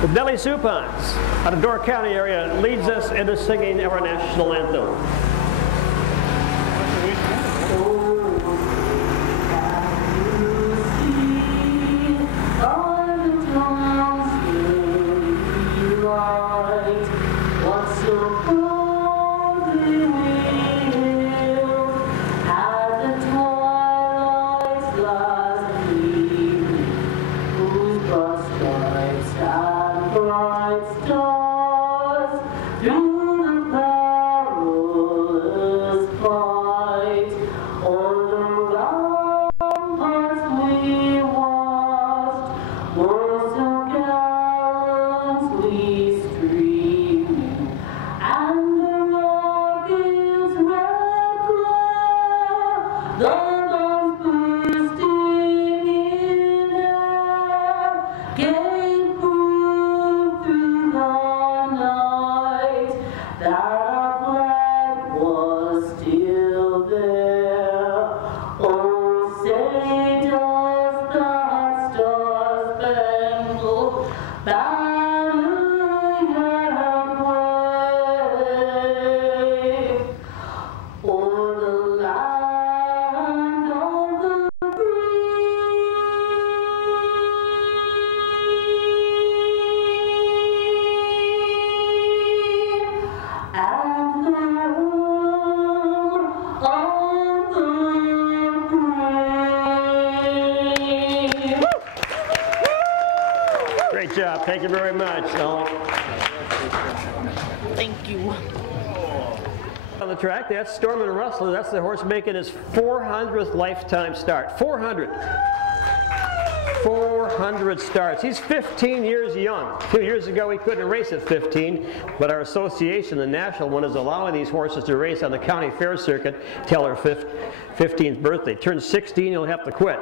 The Deli Supans out of Door County area leads us into singing our national anthem. Great job. Thank you very much. Thank you. On the track, that's Storm and Rustler. That's the horse making his 400th lifetime start. 400 starts. He's 15 years young. 2 years ago, he couldn't race at 15, but our association, the national one, is allowing these horses to race on the county fair circuit till her 15th birthday. Turns 16, he'll have to quit.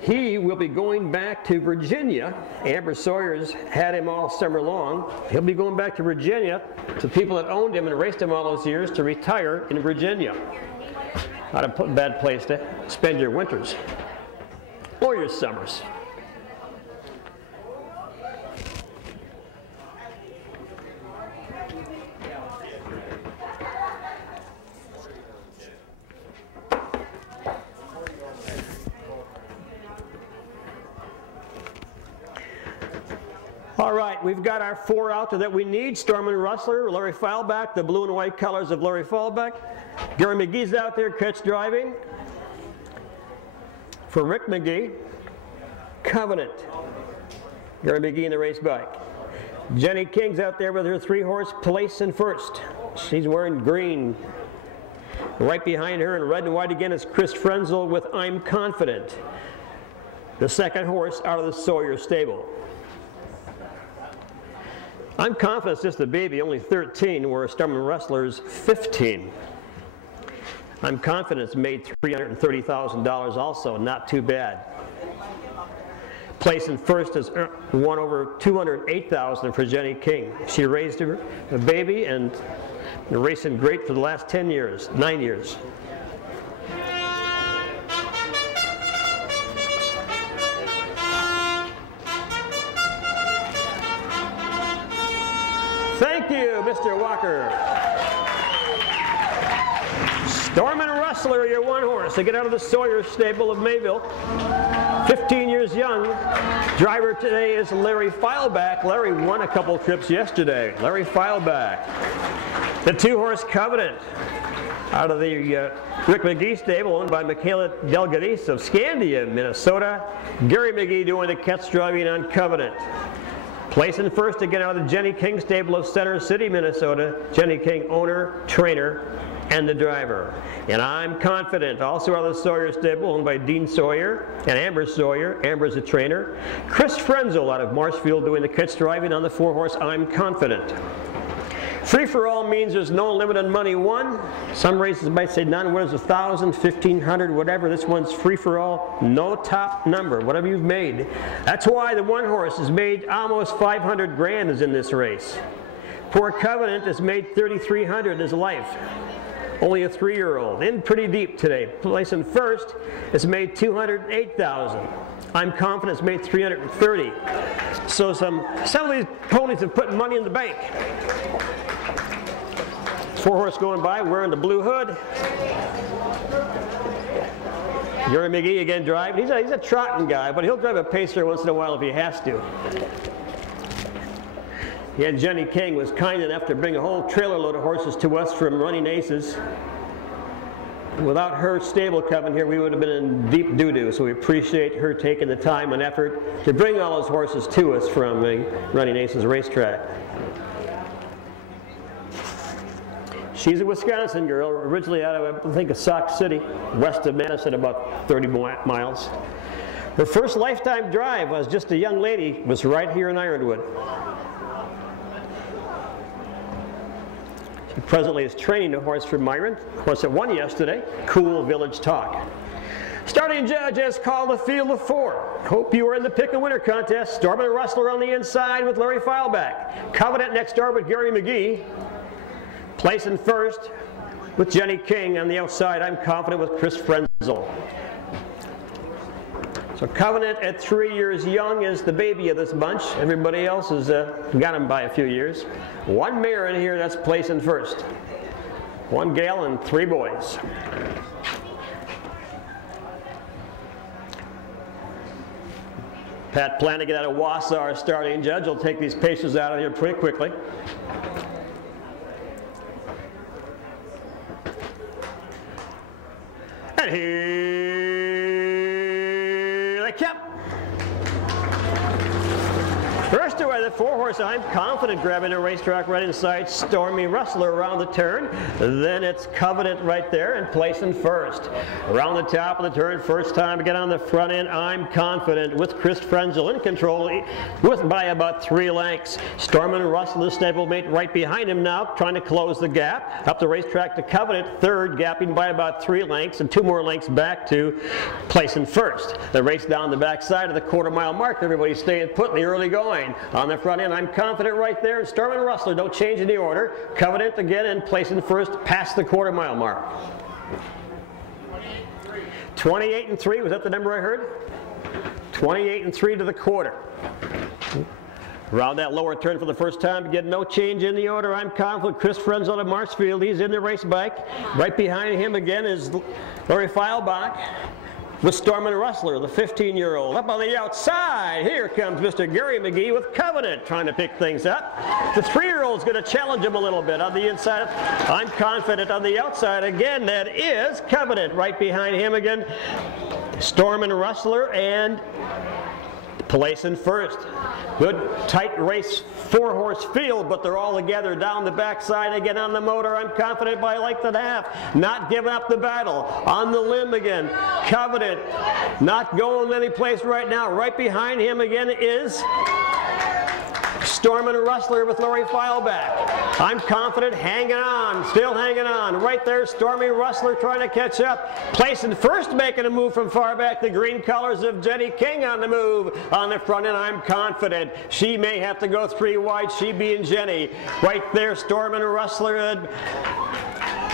He will be going back to Virginia. Amber Sawyer's had him all summer long. He'll be going back to Virginia to people that owned him and raced him all those years to retire in Virginia. Not a bad place to spend your winters or your summers. All right, we've got our 4 out there that we need. Storm and Rustler, Larry Feilbach, the blue and white colors of Larry Feilbach. Gary McGee's out there catch driving. For Rick McGee, Covenant. Gary McGee in the race bike. Jenny King's out there with her 3-horse Place in First. She's wearing green. Right behind her in red and white again is Chris Frenzel with I'm Confident. The 2nd horse out of the Sawyer stable. I'm Confident it's just a baby, only 13, where Storm and Rustler's 15. I'm Confident it's made $330,000 also, not too bad. Place in First is won over $208,000 for Jenny King. She raised her a baby and been racing great for the last 9 years. Thank you, Mr. Walker. Storm and Rustler, your 1 horse to get out of the Sawyer stable of Mayville. 15 years young. Driver today is Larry Feilbach. Larry won a couple trips yesterday. Larry Feilbach. The 2-horse Covenant out of the Rick McGee stable, owned by Michaela Delgadis of Scandia, Minnesota. Gary McGee doing the catch driving on Covenant. Place in First again out of the Jenny King stable of Center City, Minnesota. Jenny King, owner, trainer, and the driver. And I'm Confident, also out of the Sawyer stable, owned by Dean Sawyer and Amber Sawyer. Amber's a trainer. Chris Frenzel out of Marshfield doing the catch driving on the 4-horse I'm Confident. Free-for-all means there's no limit on money won. Some races might say non-winners 1,000, 1,500, whatever. This one's free-for-all, no top number, whatever you've made. That's why the 1 horse has made almost 500 grand is in this race. Poor Covenant has made 3,300 in his life. only a 3-year-old. In pretty deep today. Placing first, it's made $208,000. I'm Confident it's made $330,000. So some of these ponies have put money in the bank. 4-horse going by, wearing the blue hood. Gary McGee again driving. He's a trotting guy, but he'll drive a pacer once in a while if he has to. Yeah, Jenny King was kind enough to bring a whole trailer load of horses to us from Running Aces. Without her stable coming here, we would have been in deep doo-doo, so we appreciate her taking the time and effort to bring all those horses to us from the Running Aces racetrack. She's a Wisconsin girl, originally out of, I think, Sauk City, west of Madison, about 30 miles. Her first lifetime drive as just a young lady was right here in Ironwood. She presently is training a horse for Myron, horse that won yesterday, Cool Village Talk. Starting judge has called a field of 4. Hope you are in the pick and winner contest. Storm and Rustler on the inside with Larry Fileback. Covenant next door with Gary McGee. Placing first with Jenny King on the outside. I'm Confident with Chris Frenzel. So Covenant at 3 years young is the baby of this bunch. Everybody else has got him by a few years. One mare in here that's placing first. 1 gal and 3 boys. Pat Flanagan out of Wausau, our starting judge, will take these pacers out of here pretty quickly. And here they come. First away, the 4-horse, I'm Confident, grabbing a racetrack right inside. Stormy Rustler around the turn. Then it's Covenant right there and placing first. Around the top of the turn, first time to get on the front end, I'm Confident with Chris Frenzel in control by about 3 lengths. Stormy Rustler, stablemate right behind him now, trying to close the gap. Up the racetrack to Covenant, third, gapping by about 3 lengths and 2 more lengths back to placing first. The race down the backside of the quarter-mile mark. Everybody's staying put in the early going. On the front end, I'm Confident right there. Storm and Rustler don't change in the order. Covenant again and placing first past the quarter-mile mark. 28-3, was that the number I heard? 28-3 to the quarter. Around that lower turn for the first time, again, no change in the order. I'm Confident. Chris Frenzel of Marshfield, he's in the race bike. Right behind him again is Larry Feilbach with Storm and Rustler, the 15-year-old. Up on the outside, here comes Mr. Gary McGee with Covenant, trying to pick things up. The 3-year-old's going to challenge him a little bit. On the inside, I'm Confident. On the outside, again, that is Covenant. Right behind him again, Storm and Rustler, and placing first. Good tight race, 4-horse field, but they're all together down the backside again on the motor. I'm Confident by a length and a half. Not giving up the battle. On the limb again, Covenant not going any place right now. Right behind him again is Storm and Rustler with Larry Feilbach. I'm Confident hanging on, still hanging on. Right there, Stormy Rustler trying to catch up. Placing first, making a move from far back. The green colors of Jenny King on the move. On the front end, I'm Confident. She may have to go 3 wide, she being Jenny. Right there, Storm and Rustler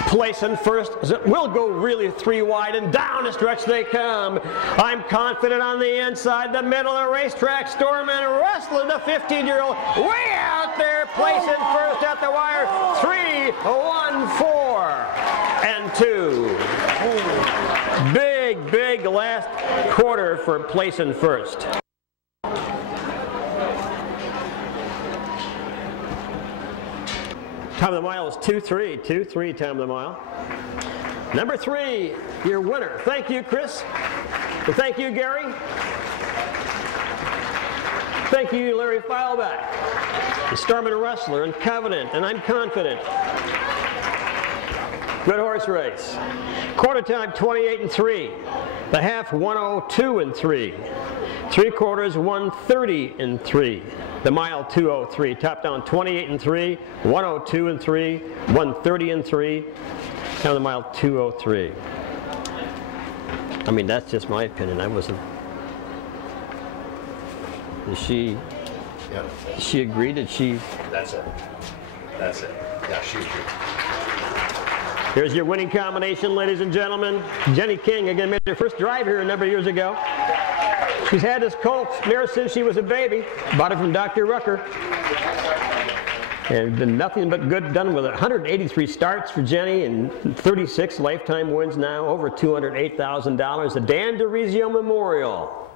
placing first. Will go really 3 wide, and down the stretch they come. I'm Confident on the inside, the middle of the racetrack. Storm and Rustler, the 15-year-old, way out there, placing first at the wire. 3, 1, 4, and 2. Big, big last quarter for placing first. Time of the mile is 2-3, 2-3 time of the mile. Number 3, your winner. Thank you, Chris. And thank you, Gary. Thank you, Larry Feilbach. The Storm and Rustler and Covenant, and I'm Confident. Good horse race. Quarter time 28-3. The half 102-3. 3/4 130-3. The mile 203. Top down 28-3, 102-3, 130-3. Down the mile 203. I mean, that's just my opinion. I wasn't. Did she? Yep. Did she agree? Did she? That's it. That's it. Yeah, she agreed. Here's your winning combination, ladies and gentlemen. Jenny King again made her first drive here a number of years ago. She's had this colt mare since she was a baby. Bought it from Dr. Rucker. And been nothing but good done with it. 183 starts for Jenny and 36 lifetime wins now. Over $208,000. The Dan DiRizio Memorial.